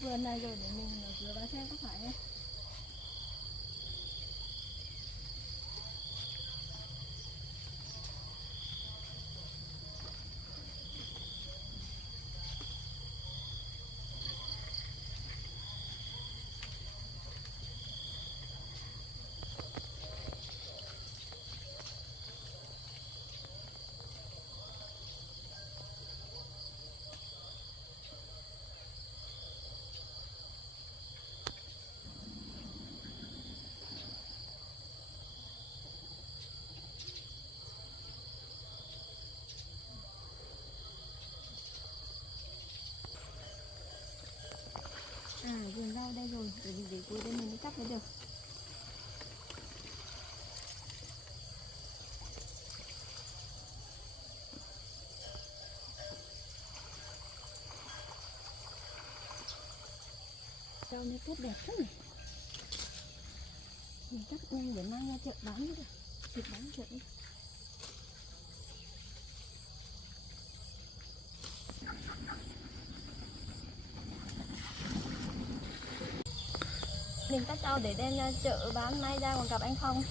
vườn này rồi để mình mở cửa vào xem có phải nhé. Vườn rau đây rồi, để mình để cuối đây mình mới cắt mới được. Rau này tốt đẹp thế này. Mình cắt nhanh để mang ra chợ bán mới được. Thịt bán chợ đi. Mình cắt rau để đem ra chợ bán, mai ra còn gặp anh Phong.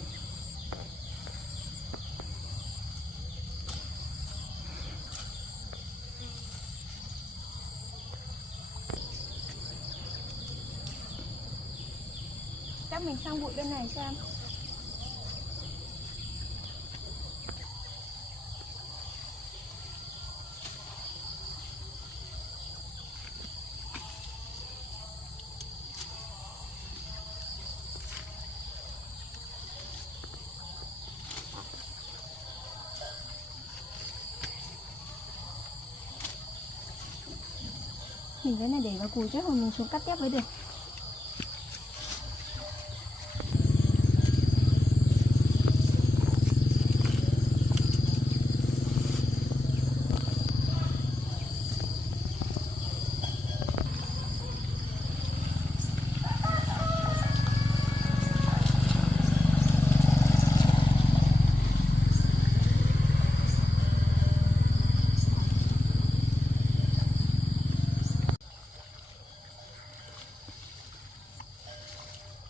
Chắc mình sang bụi bên này xem. Mình cái này để vào cùi trước rồi mình xuống cắt tiếp với được.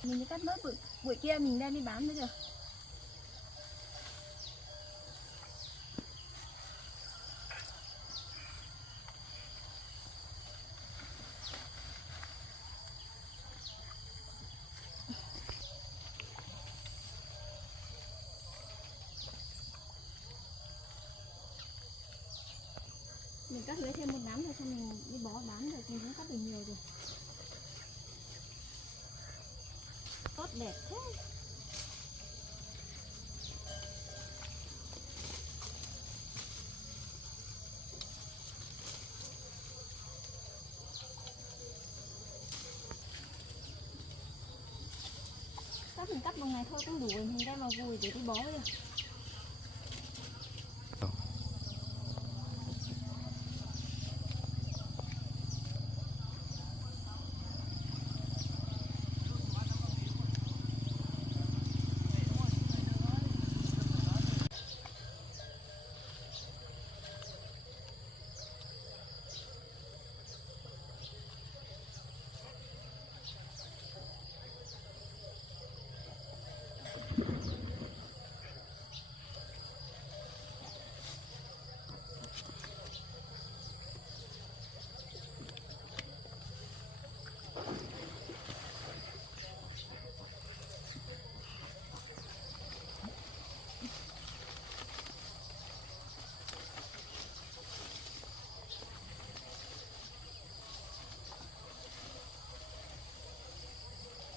Mình cắt bớt bụi kia mình đem đi bán mới được. Mình cắt lấy thêm một đám rồi cho mình đi bó bán được, mình cũng cắt được nhiều rồi. Tốt đẹp thế. Chắc mình cắt một ngày thôi cũng đủ rồi, mình đem vào vùi để đi bó với được.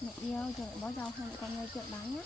Mẹ yêu cho mẹ bó rau hay mẹ con ra chợ bán nhé.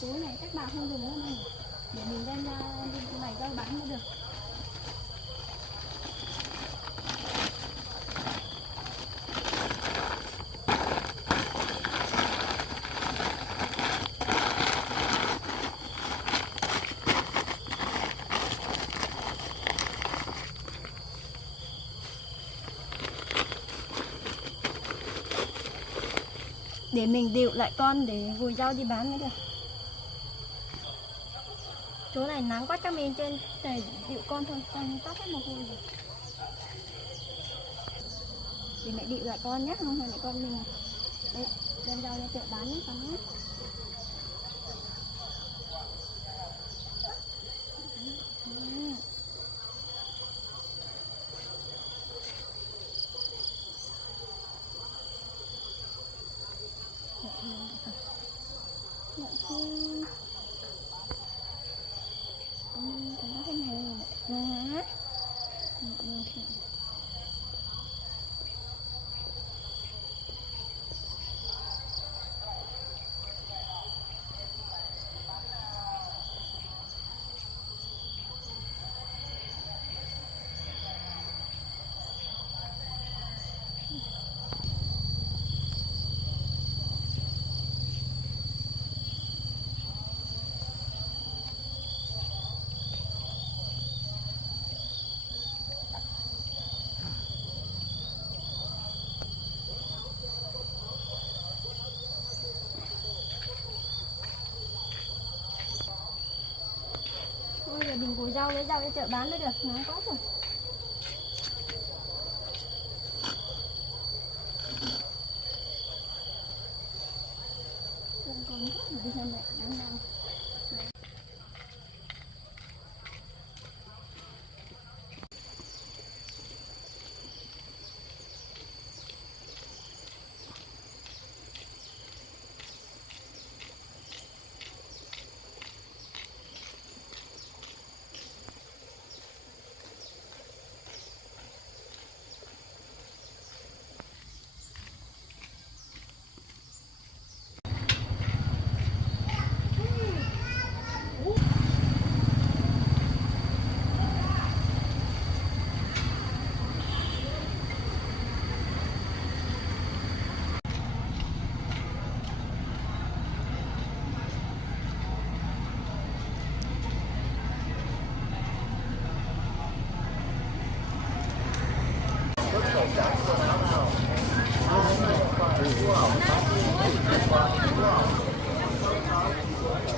túi này các bạn không dùng nữa này, để mình đem ra đi bày ra bán mới được. Để mình điệu lại con để vùi rau đi bán mới được. Chỗ này nắng quá, các mình trên này điệu con thôi, con tóc hết mồ hôi rồi. Để mẹ điệu lại con nhé, không phải mẹ con mình đấy, đem rau ra chợ bán nhé con nhé. Thôi giờ mình vùi rau lấy rau đi chợ bán mới được, nắng quá rồi. Còn đi xem mẹ nắng đâu.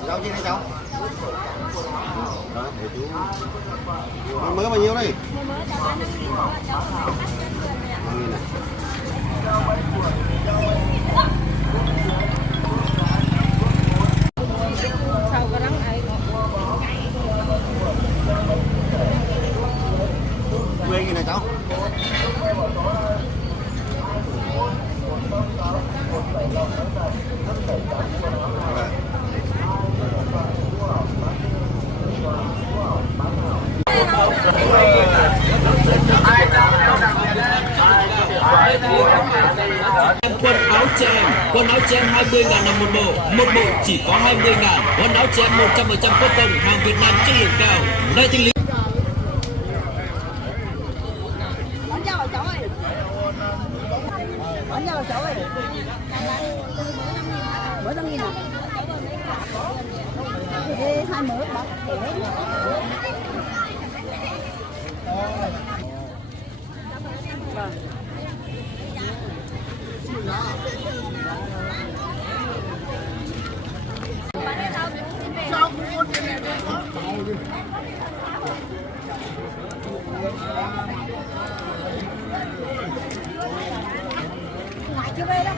Rau gì đây cháu? Đó, để chú. Mới bao nhiêu đây? Mới cháu bán 5.000 thôi, cháu bán cắt trên vườn này ạ. 5.000 này. Sau cái đắng ấy nó 10.000 này cháu. Quần áo trẻ em 20.000 đồng một bộ chỉ có 20.000. Quần áo trẻ em 100% cotton, hàng Việt Nam chất lượng cao. Đây thanh lý. Bón rau cháu ơi. Bón rau cháu ơi. Mới 5.000 à? Ê, 2 mớ bác. Vâng. Ngại chưa về đâu.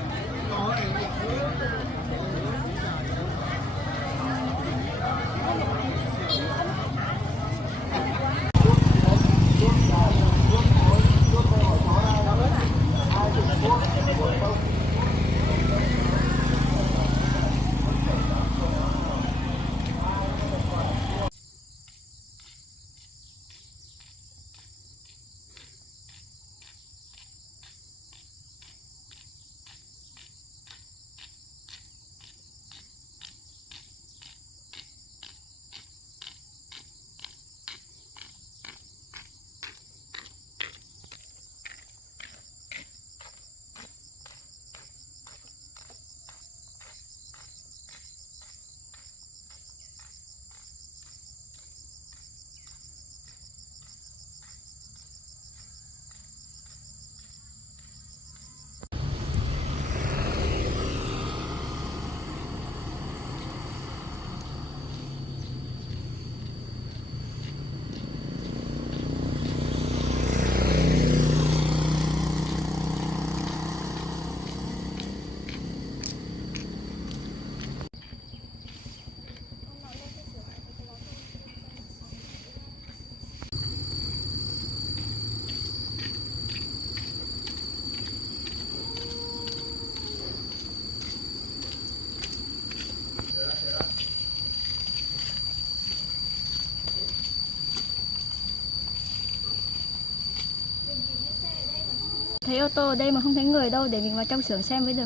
thấy ô tô ở đây mà không thấy người đâu, để mình vào trong xưởng xem mới được.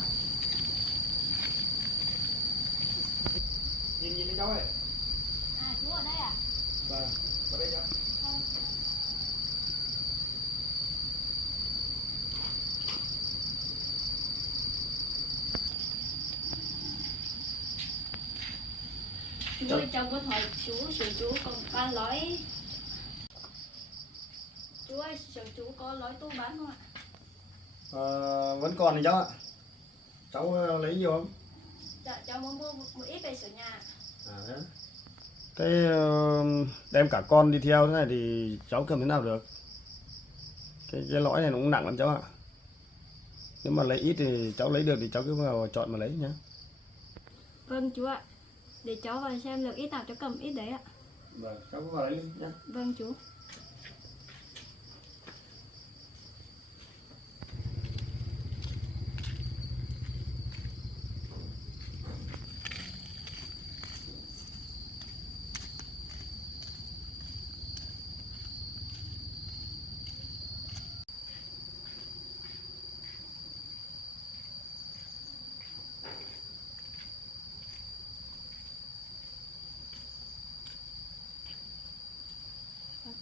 Nhìn thấy cháu ơi. À, chú ở đây à? Vâng, vào đây cháu. Chú ơi, cháu muốn hỏi chú còn bán lõi. Chú ơi, xưởng chú có lõi tu bán không ạ? Vẫn còn thì cháu ạ. Cháu lấy nhiều không? Dạ, cháu muốn mua một ít về sửa nhà. À thế. Cái đem cả con đi theo thế này thì cháu cầm thế nào được? Cái lõi này nó cũng nặng lắm cháu ạ. Nếu mà lấy ít thì cháu lấy được thì cháu cứ vào chọn mà lấy nhá. Vâng chú ạ. Để cháu vào xem được ít nào cháu cầm ít đấy ạ. Vâng, cháu cứ vào lấy nhá. Vâng chú.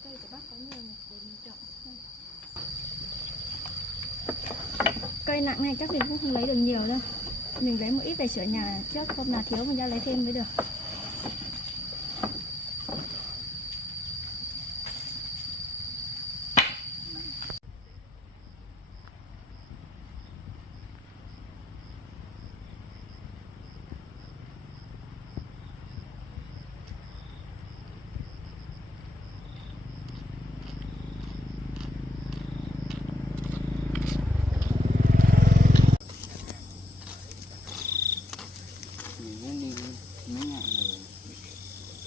Cây của bác có nhiều này, để mình chọn. Cây nặng này chắc mình cũng không lấy được nhiều đâu. Mình lấy một ít về sửa nhà trước, hôm nào thiếu mình ra lấy thêm mới được.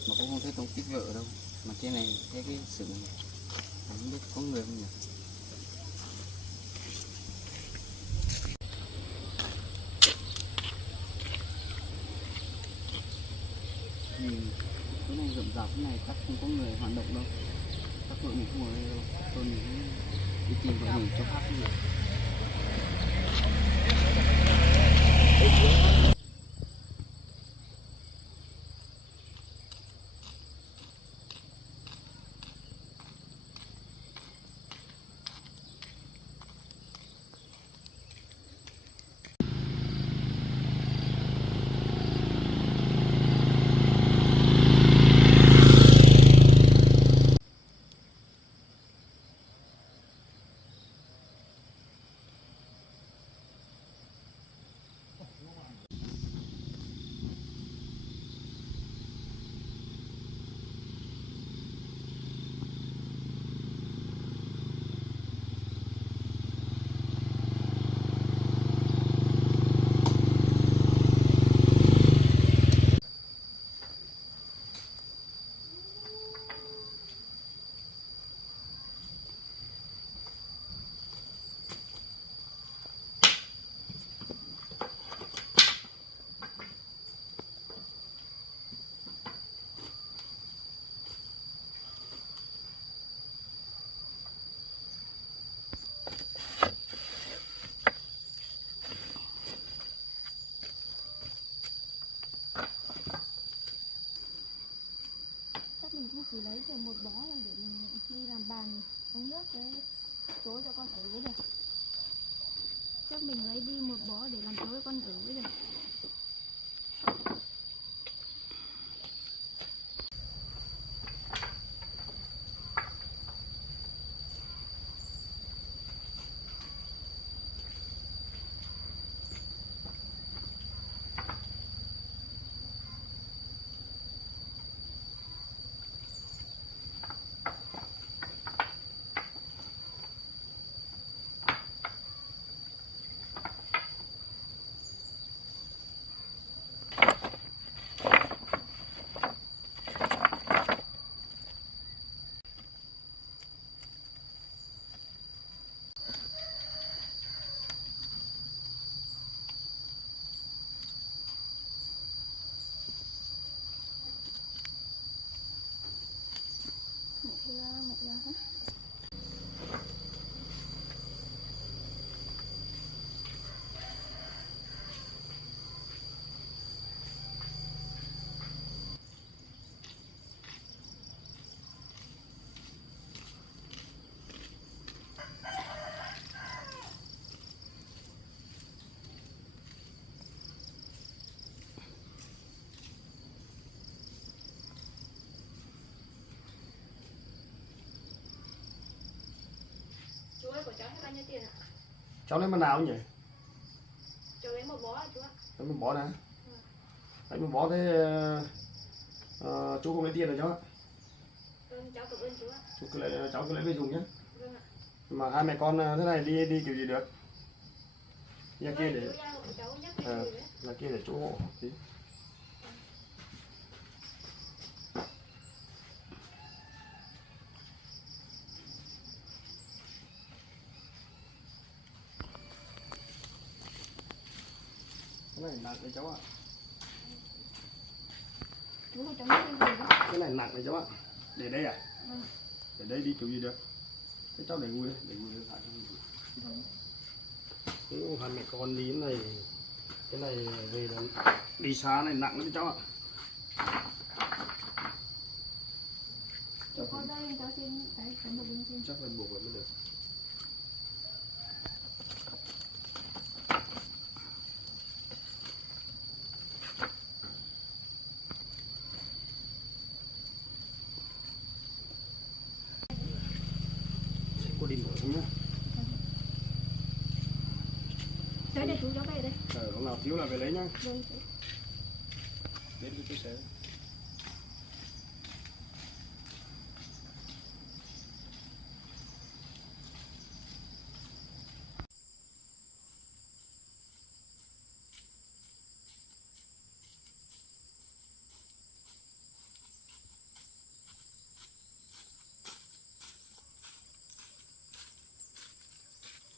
Mà cũng không thấy tung tích vợ đâu, mà cái này cái sừng không biết có người không nhỉ. Cái này rậm rạp, cái này chắc không có người hoạt động đâu, các vợ mình không ở đây đâu, tôi mình đi tìm vợ mình cho khác cái gì. Mình cũng chỉ lấy được một bó là để mình đi làm bàn uống nước với chỗ cho con ở với được. Chắc mình lấy đi một bó để làm chỗ cho con ở với được. bao nhiêu tiền ạ? Cháu lấy mặt nào nhỉ? Cháu lấy một bó ạ chú ạ. Lấy một bó này. Lấy một bó thế chú không lấy tiền rồi cháu ạ. Vâng, cháu cảm ơn chú ạ. Cháu cứ lấy về dùng nhé. Vâng ạ. Mà hai mẹ con thế này đi kiểu gì được? Nhà kia Vâng, để chú ra hộ cháu nhắc cái gì đấy. là kia để chú hộ tí. Cái này nặng đấy cháu ạ. Chú hộ cháu nhắc cái gì đấy. Cái này nặng đấy cháu ạ. Để đây à? Vâng. Để đây đi kiểu gì được? Thế cháu để gùi đây, để gùi thả cho gùi. Vâng. Hai mẹ con đi cái này về là đi xa này nặng lắm cháu ạ. Chú có đây cháu xin cái một bên trên. Chắc phải buộc vào mới được. Cô đi mở không nhá. Đấy để chú cháu về đây. Lúc nào thiếu là về lấy nhá. Vâng chú. Đến cái chiếc xe.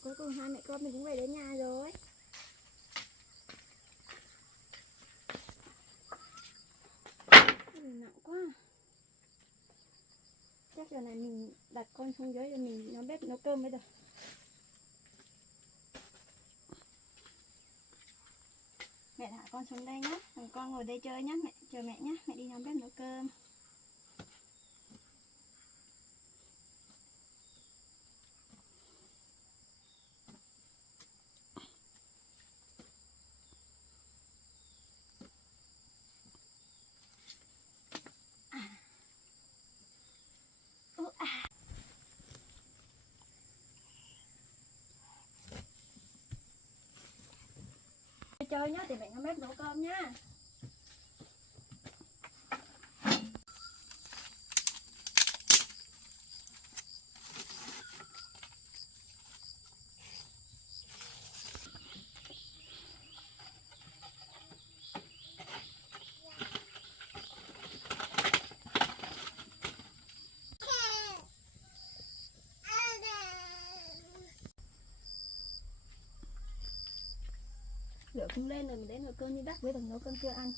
Cuối cùng hai mẹ con mình cũng về đến nhà rồi. Nặng quá. Chắc giờ này mình đặt con xuống dưới rồi mình nhóm bếp nấu cơm bây giờ. Mẹ thả con xuống đây nhé. Thằng con ngồi đây chơi nhé. Mẹ chờ mẹ nhé. Mẹ đi nhóm bếp nấu cơm. Chơi nhá, thì mẹ nhóm bếp nấu cơm nhá. Lửa cũng lên rồi, mình đến nấu cơm đi bác với đồng nấu cơm chưa ăn.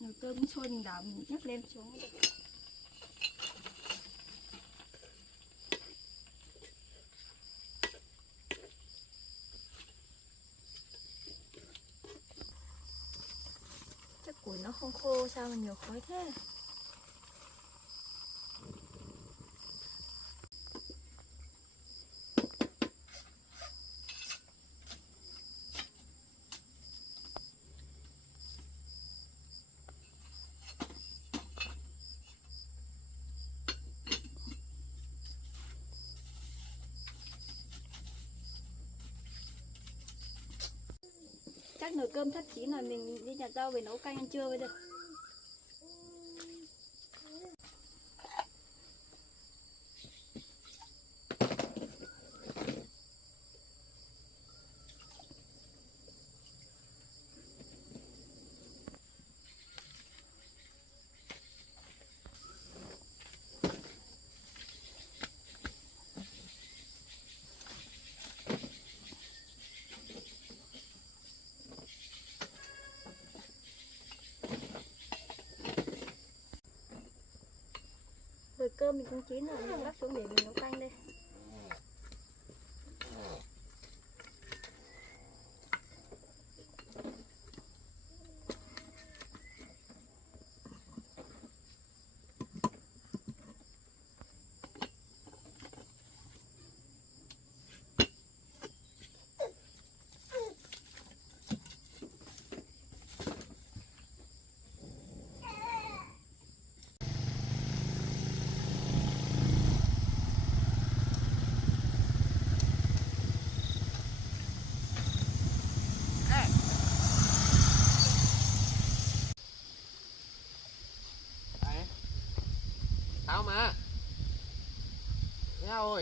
Nồi cơm cũng sôi mình đảo mình nhấc lên xuống. Chắc củi nó không khô sao mà nhiều khói thế. Chắc nồi cơm sắp chín rồi, mình đi nhặt rau về nấu canh ăn trưa bây giờ. Rồi cơm mình cũng chín rồi, mình lắp xuống để mình nấu canh đây.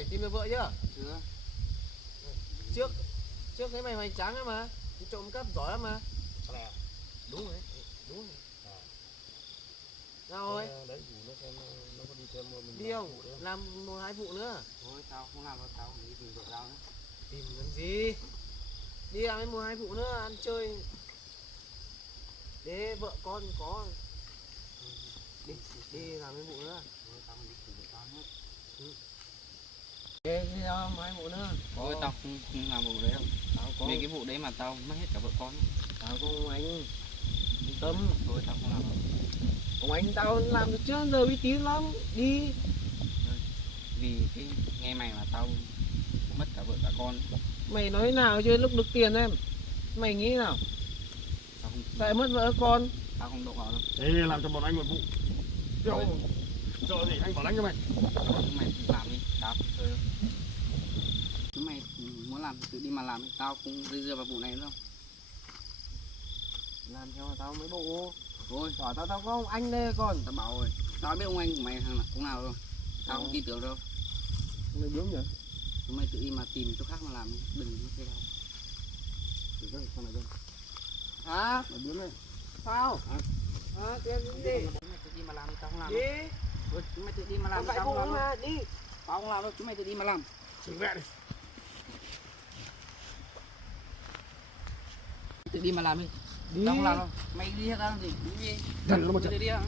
rồi, tìm được vợ chưa? Chưa. Trước thấy mày hoành tráng ấy mà, đi trộm cắp giỏi lắm mà. Đúng rồi, đúng rồi. Nào rồi? Đấy rủ nó xem nó có đi theo mình. Đi không? Làm 1-2 vụ nữa. Thôi tao không làm đâu, tao đi tìm vợ tao nữa. Tìm làm gì? Đi làm đến 1-2 vụ nữa, ăn chơi. Để vợ con có. Đi làm đến vụ nữa. Thôi tao đi tìm vợ tao nữa. Đi làm 2 vụ nữa. Thôi tao không làm vụ đấy đâu. Tao có. Vì cái vụ đấy mà tao mất hết cả vợ con. Tao có ông anh. Yên tâm. Thôi tao không làm đâu. Ông anh tao làm được chưa? Giờ uy tín lắm. Đi. Vì cái nghe mày mà tao mất cả vợ cả con. Mày nói nào chứ lúc được tiền em. Mày nghĩ nào? Tao không Tại mất vợ con. tao không động vào đâu. Thế làm cho bọn anh một vụ. Sợ gì anh bảo đánh cho mày. Chúng mày tự làm đi, tao không chơi đâu. Chúng mày muốn làm thì tự đi mà làm đi, tao không dây dưa vào vụ này nữa đâu. Làm theo tao mới bộ. Thôi, Bảo tao có ông anh đây con. tao bảo rồi, tao biết ông anh của mày thằng nào cũng nào đâu. Tao không tin tưởng đâu. Mày bướm nhỉ? Chúng mày tự đi mà tìm chỗ khác mà làm đi, đừng có thuê đâu. Thử đây, con này đây. Hả? Mày bướm đây. Sao? Tiền đi. Chúng mày tự đi mà làm đi, tao không làm Đi. đâu. Thôi, chúng mày tự đi mà làm Không đi, phải tao không vụ làm đâu. mà, đi. Tao không làm đâu, chúng mày tự đi mà làm. Chừng mẹ đi. Tự đi mà làm đi. Đi. Tao không làm đâu. Mày đi hết ra làm gì? Đi đi. Dần nó một Tự trận. đi à?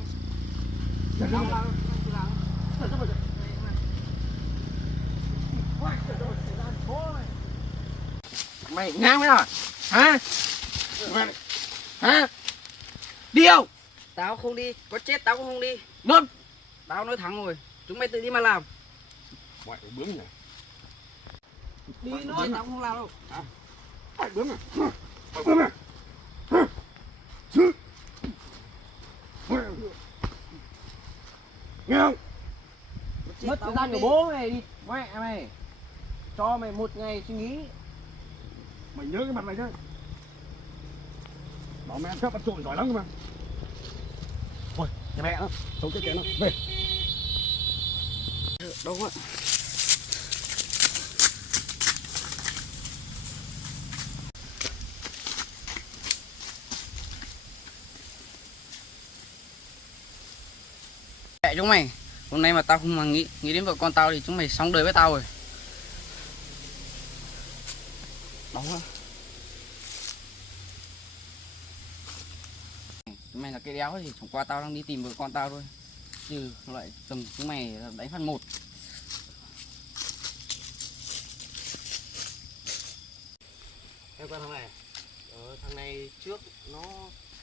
Dần Tao nó không một trận. làm đâu, chúng mày tự làm. Dần nó một trận. Mày ngang với à? Hả? Mẹ này. Hả? Đi không? Tao không đi, có chết tao cũng không đi. Nôn. Tao nói thẳng rồi, chúng mày tự đi mà làm. Mày bướm nhỉ? Đi Chết nôn. tao không làm đâu. Mày bướm à? Mày bướm à? Chứ. Nghe không? Mất thời gian của bố mày đi. Mẹ mày. Cho mày 1 ngày suy nghĩ. Mày nhớ cái mặt này chứ. Bảo mẹ ăn cắp ăn trộm giỏi lắm cơ mà. Thôi, nhà mẹ nó, sống chết kén nó, về. Đâu ạ? Mẹ chúng mày, hôm nay mà tao không mà nghĩ đến vợ con tao thì chúng mày xong đời với tao rồi. Đâu ạ? Chúng mày là cái đéo thì chẳng qua tao đang đi tìm vợ con tao thôi. Chứ loại tầm chúng mày đánh phát một. Em quen thằng này. Thằng này trước nó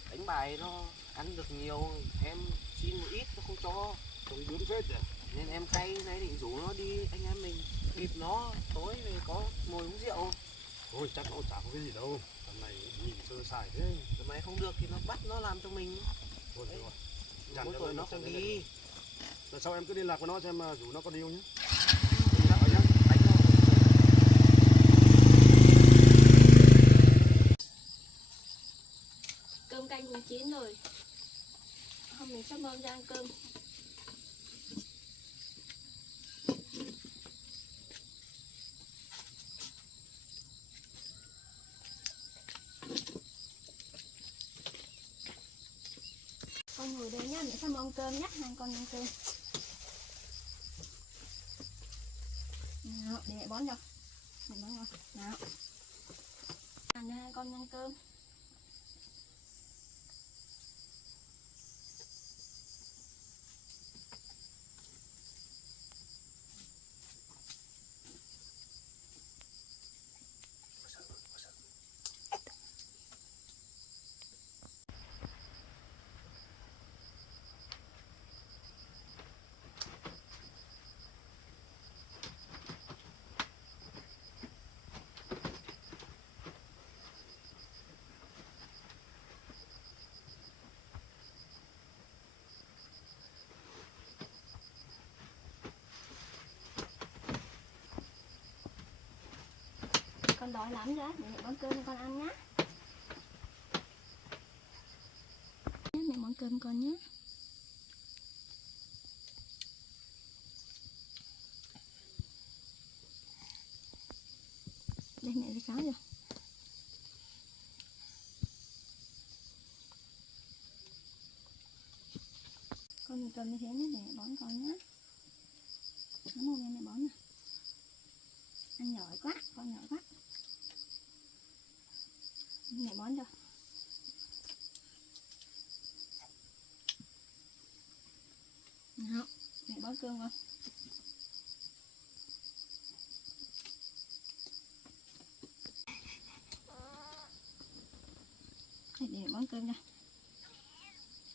đánh bài nó ăn được nhiều, em xin một ít nó không cho. Không bướm phết nhỉ? Nên em cay này định rủ nó đi, anh em mình bịp nó tối về có ngồi uống rượu. Thôi chắc nó chả có cái gì đâu. Thằng này nhìn sơ sài thế. Rồi mày không được thì nó bắt nó làm cho mình. Thôi Đấy. rồi. Mỗi tuổi nó không đi. Lần sau em cứ liên lạc với nó xem rủ nó có đi không nhé. Cơm canh cũng chín rồi. Hôm mình sắp mâm ra ăn cơm. Con ngồi đây nhá, để sắp mâm cơm nhá, hai con ăn cơm. Nào, để mẹ bón cho. Mẹ bón cho. Nào. Ăn hai con ăn cơm. Con đói lắm rồi, để mẹ bón cơm cho con ăn nhá. Mẹ bón cơm con nhé. Con cầm như thế nhé để bón con nhá. Nó mua lên để bón nè. Ăn nhỏ quá, con nhỏ quá. Mẹ bón cho. Nào, mẹ bón cơm con. Để bón cơm cho.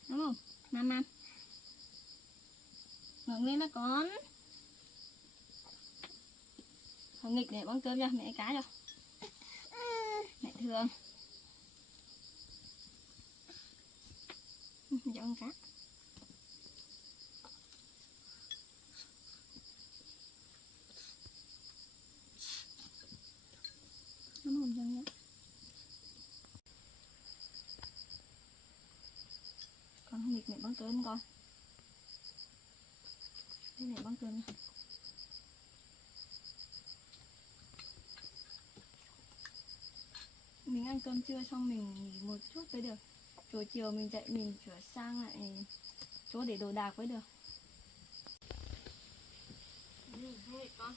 Đúng không? Nam Nam. Ngẩng lên đó con. Không nghịch để bón cơm cho, mẹ cá cho. Mẹ thương. Cho con cá. Nó mồm chân nhé. Con không nghịch mẹ bón cơm con. Đây mẹ bón cơm nha. Mình ăn cơm trưa xong mình nghỉ một chút mới được. Rồi chiều mình dậy mình chuyển sang lại chỗ để đồ đạc mới được. Không nghịch con.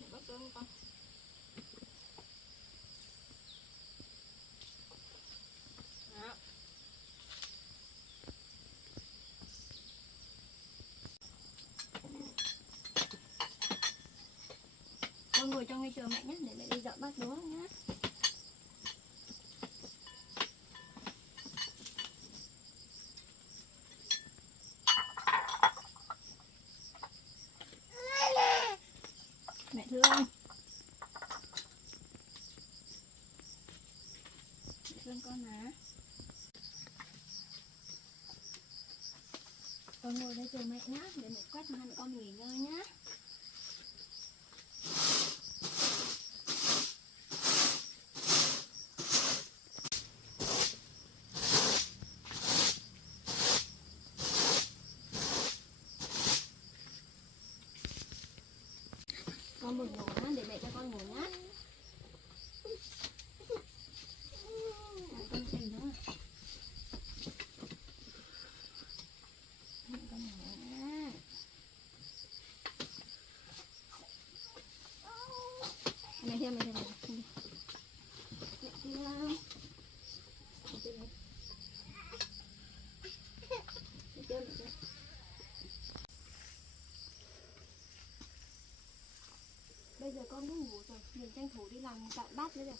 Mẹ bón cơm con. Đó. Con ngồi trong ngay chờ mẹ nhé, để mẹ đi dọn bát đũa nhé. Mẹ thương. Mẹ thương con mà. Con ngồi đây chờ mẹ nhé, để mẹ quét cho hai mẹ con nghỉ ngơi nhé. Con buồn ngủ nhá, để mẹ cho con ngủ nhá. Con xinh nữa. Mẹ con ngủ nhá. Mẹ theo mẹ theo mẹ. Mẹ theo. Mẹ theo mẹ. Mẹ theo mẹ theo. Bây giờ con muốn ngủ rồi, mình tranh thủ đi làm dọn bát mới được.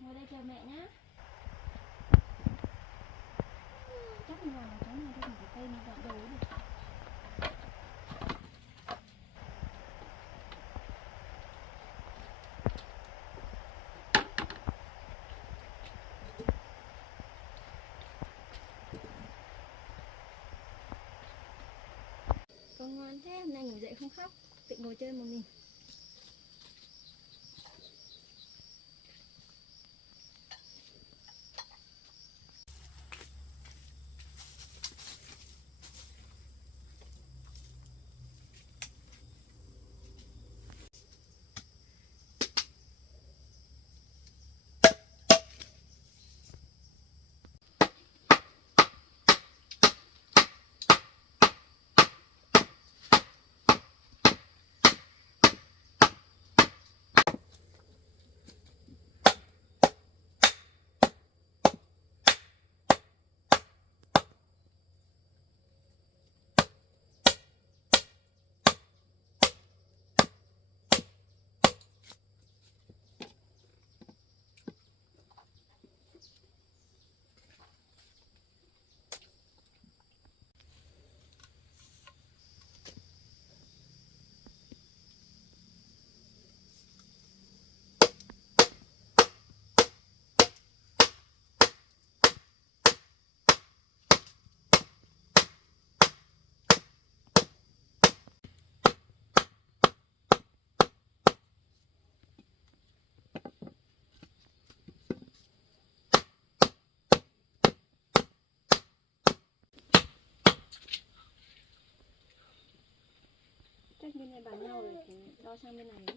ngồi đây chờ mẹ nhá. Chắc mình làm cháu này thôi, cái cây nó dọn đồ được. Con ngoan thế, hôm nay ngủ dậy không khóc, tự ngồi chơi một mình. Chắc bên này bàn nhau rồi thì lo sang bên này.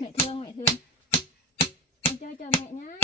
Mẹ thương, mẹ thương. Con chơi chờ mẹ nhá.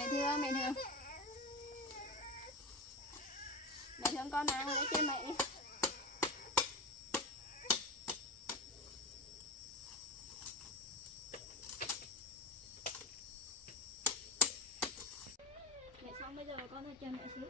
Mẹ thương mẹ thương con nào lấy cho mẹ đi. Mẹ xong bây giờ con thôi cho mẹ xíu.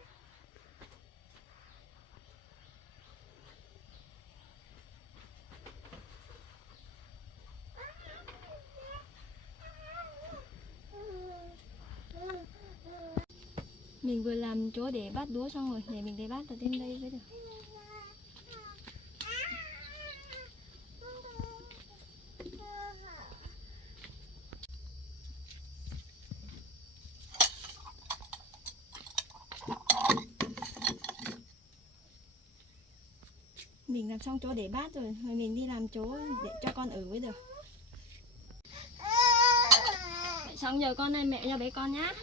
Mình vừa làm chỗ để bắt đũa xong rồi, để mình để bát ở trên đây với được. Mình làm xong chỗ để bát rồi, mình đi làm chỗ để cho con ở với được. Xong giờ con ơi, mẹ cho bé con nhá.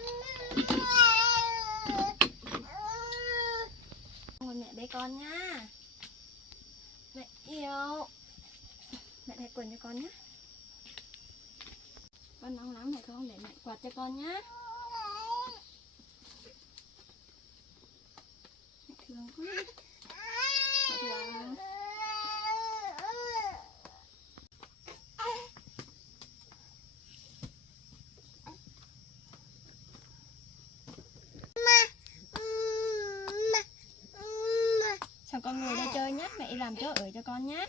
Rồi mẹ bé con nhá. Mẹ yêu. Mẹ thay quần cho con nhá. Con nóng lắm phải không? Để mẹ quạt cho con nhá. Mẹ thương quá. Mẹ thương. Sao con ngồi đây chơi nhé, mẹ làm chỗ ở cho con nhé.